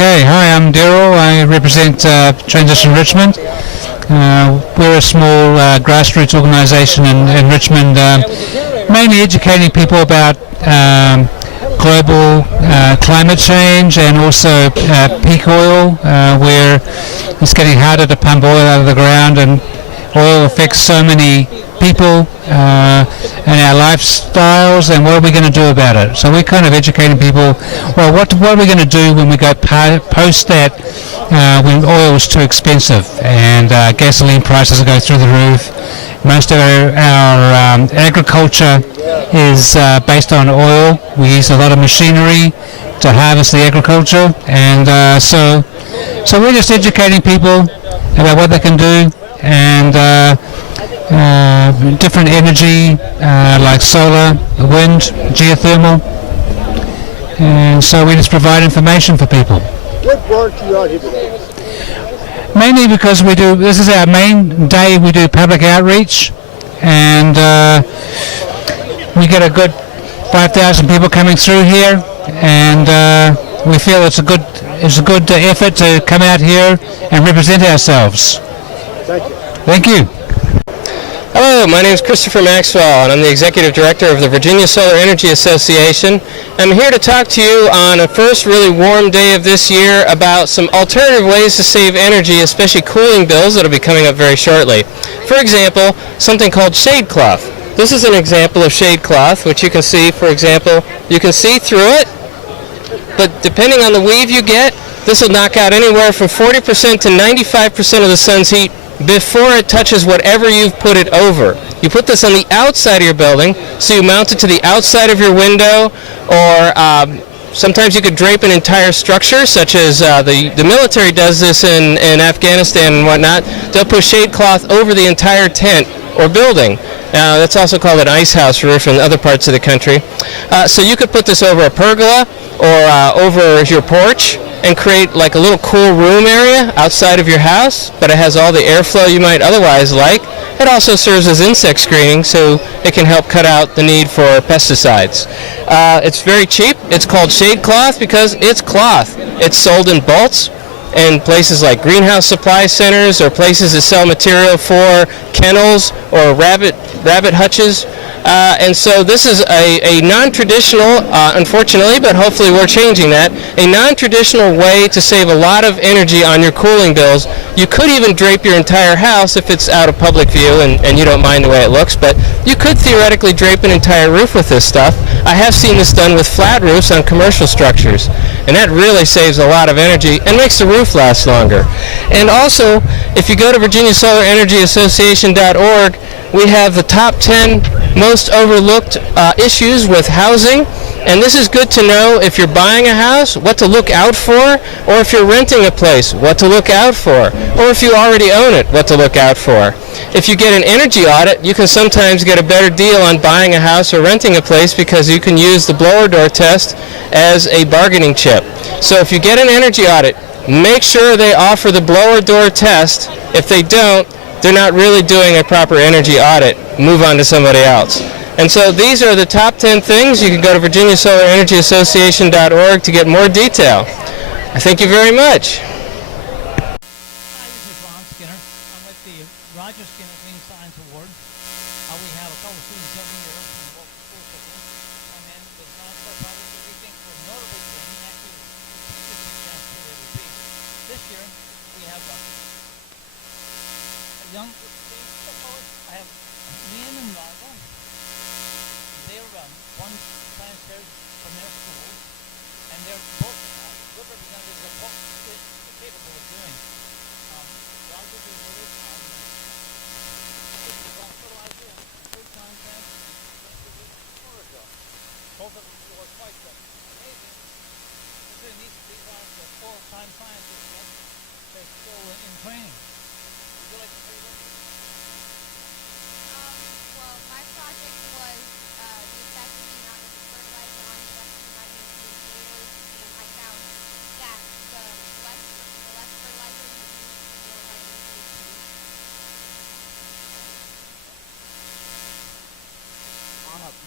Okay, hi, I'm Daryl. I represent Transition Richmond. We're a small grassroots organisation in Richmond, mainly educating people about global climate change and also peak oil, where it's getting harder to pump oil out of the ground, and oil affects so many people and our lifestyles, and what are we going to do about it? So we're kind of educating people, well, what are we going to do when we go post that, when oil is too expensive and gasoline prices go through the roof. Most of our agriculture is based on oil. We use a lot of machinery to harvest the agriculture, and so we're just educating people about what they can do, and different energy like solar, wind, geothermal, and so we just provide information for people. What brought you out here today? Mainly because this is our main day, we do public outreach, and we get a good 5,000 people coming through here, and we feel it's a good effort to come out here and represent ourselves. Thank you. Thank you. Hello, my name is Christopher Maxwell, and I'm the Executive Director of the Virginia Solar Energy Association. I'm here to talk to you on a first really warm day of this year about some alternative ways to save energy, especially cooling bills that will be coming up very shortly. For example, something called shade cloth. This is an example of shade cloth, which you can see, for example, you can see through it, but depending on the weave you get, this will knock out anywhere from 40% to 95% of the sun's heat before it touches whatever you've put it over. You put this on the outside of your building, so you mount it to the outside of your window, or sometimes you could drape an entire structure, such as the military does this in Afghanistan and whatnot. They'll put shade cloth over the entire tent or building. That's also called an ice house roof in other parts of the country. So you could put this over a pergola or over your porch and create like a little cool room area outside of your house, but it has all the airflow you might otherwise like. It also serves as insect screening, so it can help cut out the need for pesticides. It's very cheap. It's called shade cloth because it's cloth. It's sold in bulks in places like greenhouse supply centers or places that sell material for kennels or rabbit hutches. And so this is a non-traditional, unfortunately, but hopefully we're changing that, a non-traditional way to save a lot of energy on your cooling bills. You could even drape your entire house if it's out of public view and you don't mind the way it looks, but you could theoretically drape an entire roof with this stuff. I have seen this done with flat roofs on commercial structures, and that really saves a lot of energy and makes the roof last longer. And also, if you go to virginiasolarEnergyAssociation.org, we have the top 10 most overlooked issues with housing, and this is good to know if you're buying a house, what to look out for, or if you're renting a place, what to look out for, or if you already own it, what to look out for. If you get an energy audit, you can sometimes get a better deal on buying a house or renting a place because you can use the blower door test as a bargaining chip. So if you get an energy audit, make sure they offer the blower door test. If they don't, they're not really doing a proper energy audit. Move on to somebody else. And so these are the top 10 things. You can go to virginiasolarEnergyAssociation.org to get more detail. I thank you very much.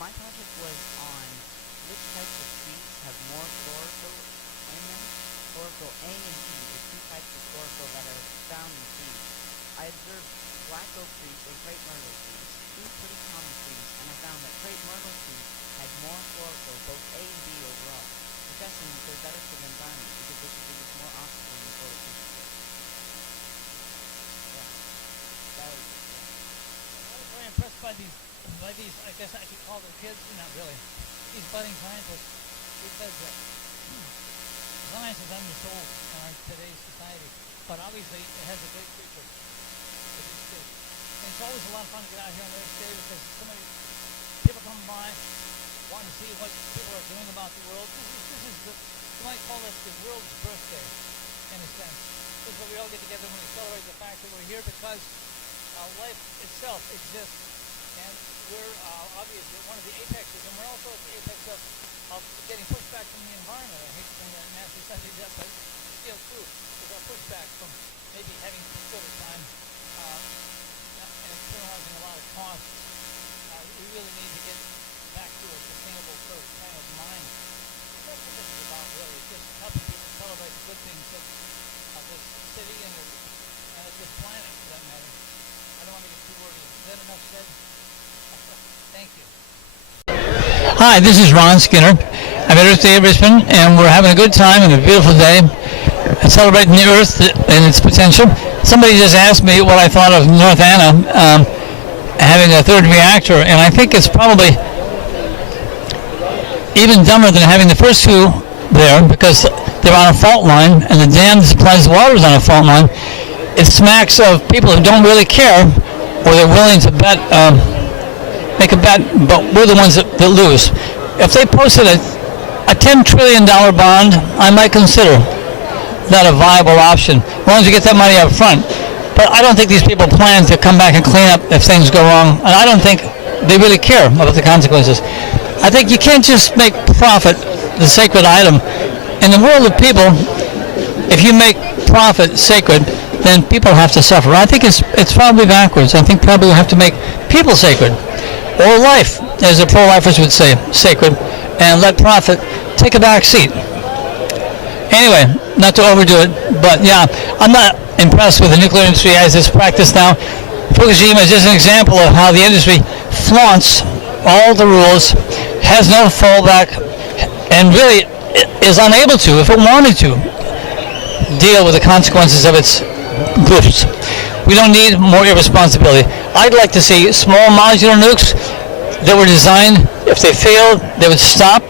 My project was on which types of trees have more chlorophyll in them chlorophyll A and E, the two types of chlorophyll that are found in trees. I observed black oak trees and crepe myrtle trees, two pretty common trees, and I found that crepe myrtle trees had more chlorophyll, both A and B overall, suggesting that they're better for the environment because they can produce more oxygen than photosynthesis. Yeah, that was, I was very impressed by these, I guess I should call them kids, not really, these budding scientists, because science is undersold in our today's society, but obviously it has a great future for these kids. And it's always a lot of fun to get out here on Earthday because so many people come by, want to see what people are doing about the world. This is the, you might call it the world's birthday, in a sense. This is where we all get together and we celebrate the fact that we're here because life itself exists, and we're obviously at one of the apexes, and we're also at the apex of getting pushback from the environment. I hate to bring that nasty subject up, but it's still true. There's our pushback from maybe having too short a time and externalizing a lot of costs. We really need to get back to a sustainable sort of frame of mind. That's what this is about, really. It's just helping people celebrate the good things of this city and of this planet, for that matter. I don't want to get too wordy. Is that enough said? Thank you. Hi, this is Ron Skinner. I'm at Earthday at Richmond, and we're having a good time and a beautiful day, celebrating the Earth and its potential. Somebody just asked me what I thought of North Anna having a third reactor, and I think it's probably even dumber than having the first two there because they're on a fault line, and the dam that supplies the water is on a fault line. It smacks of people who don't really care, or they're willing to bet. Make a bet, but we're the ones that lose. If they posted a $10 trillion bond, I might consider that a viable option, as long as you get that money up front. But I don't think these people plan to come back and clean up if things go wrong, and I don't think they really care about the consequences. I think you can't just make profit the sacred item. In the world of people, if you make profit sacred, then people have to suffer. I think it's probably backwards. I think probably we have to make people sacred. Or life, as the pro-lifers would say, sacred, and let profit take a back seat. Anyway, not to overdo it, but yeah, I'm not impressed with the nuclear industry as it's practiced now. Fukushima is just an example of how the industry flaunts all the rules, has no fallback, and really is unable to, if it wanted to, deal with the consequences of its goofs. We don't need more irresponsibility. I'd like to see small modular nukes that were designed, if they failed, they would stop.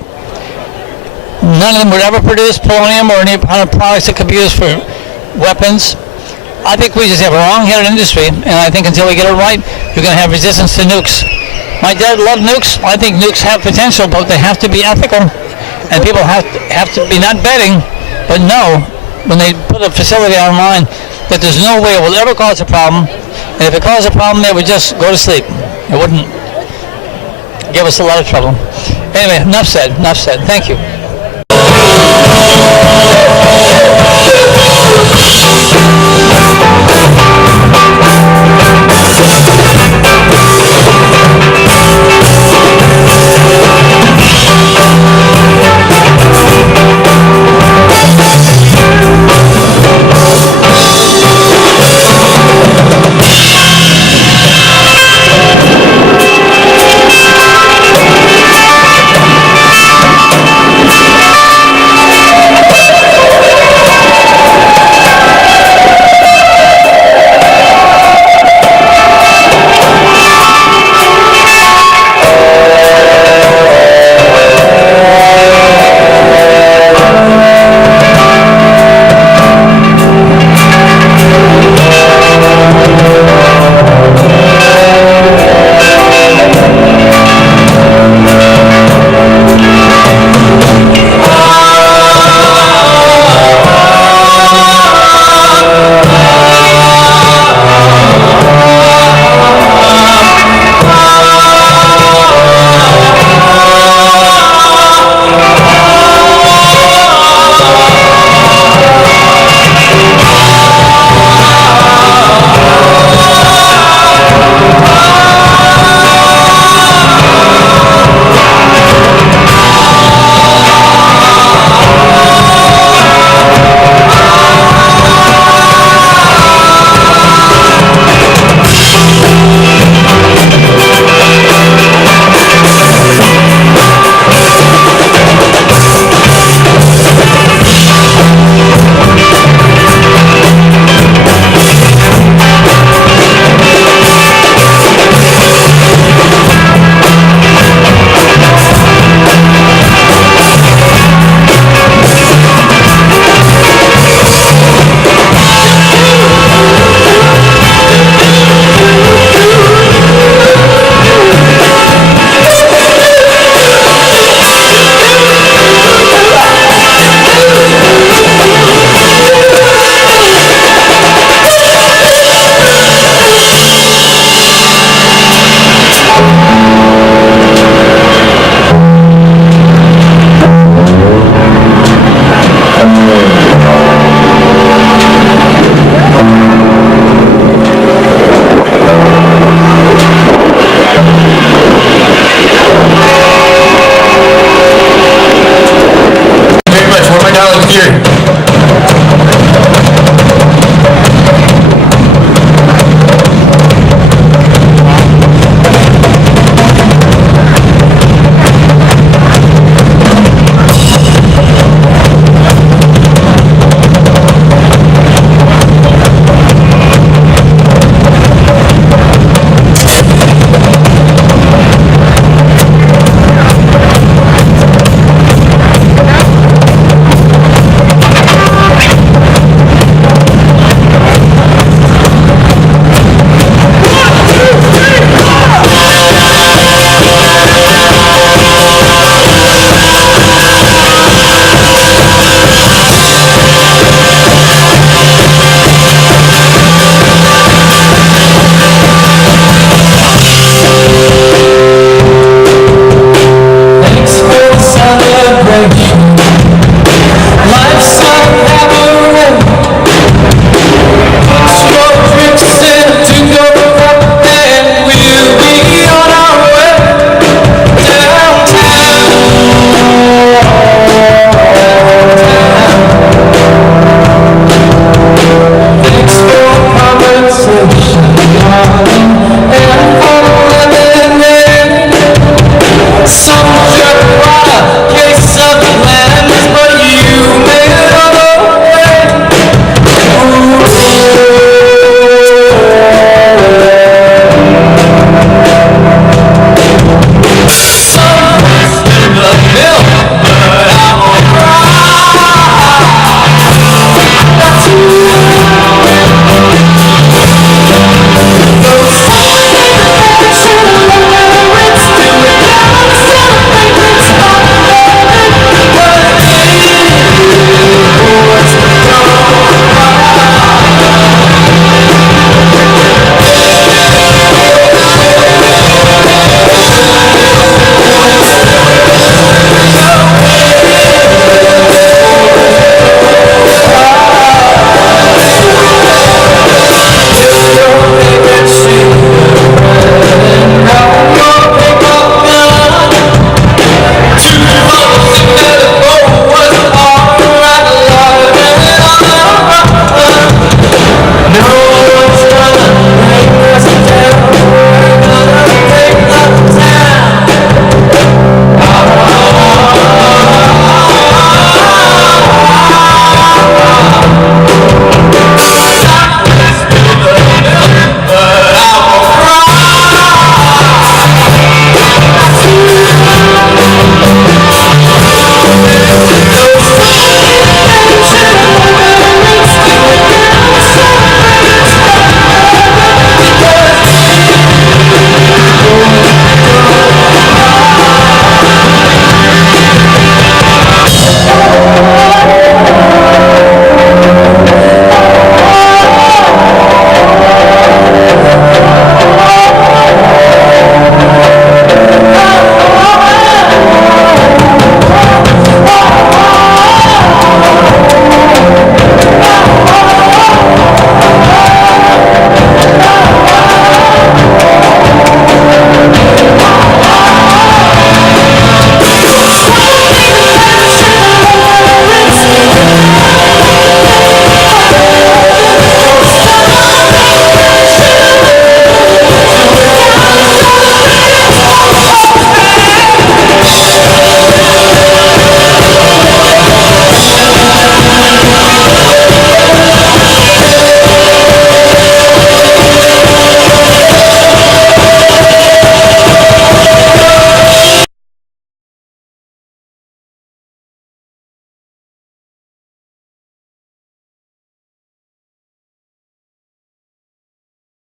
None of them would ever produce polonium or any kind of products that could be used for weapons. I think we just have a wrong-headed industry, and I think until we get it right, you're going to have resistance to nukes. My dad loved nukes. I think nukes have potential, but they have to be ethical, and people have to be not betting, but know when they put a facility online that there's no way it will ever cause a problem, and if it caused a problem, they would just go to sleep. It wouldn't give us a lot of trouble. Anyway, enough said. Thank you.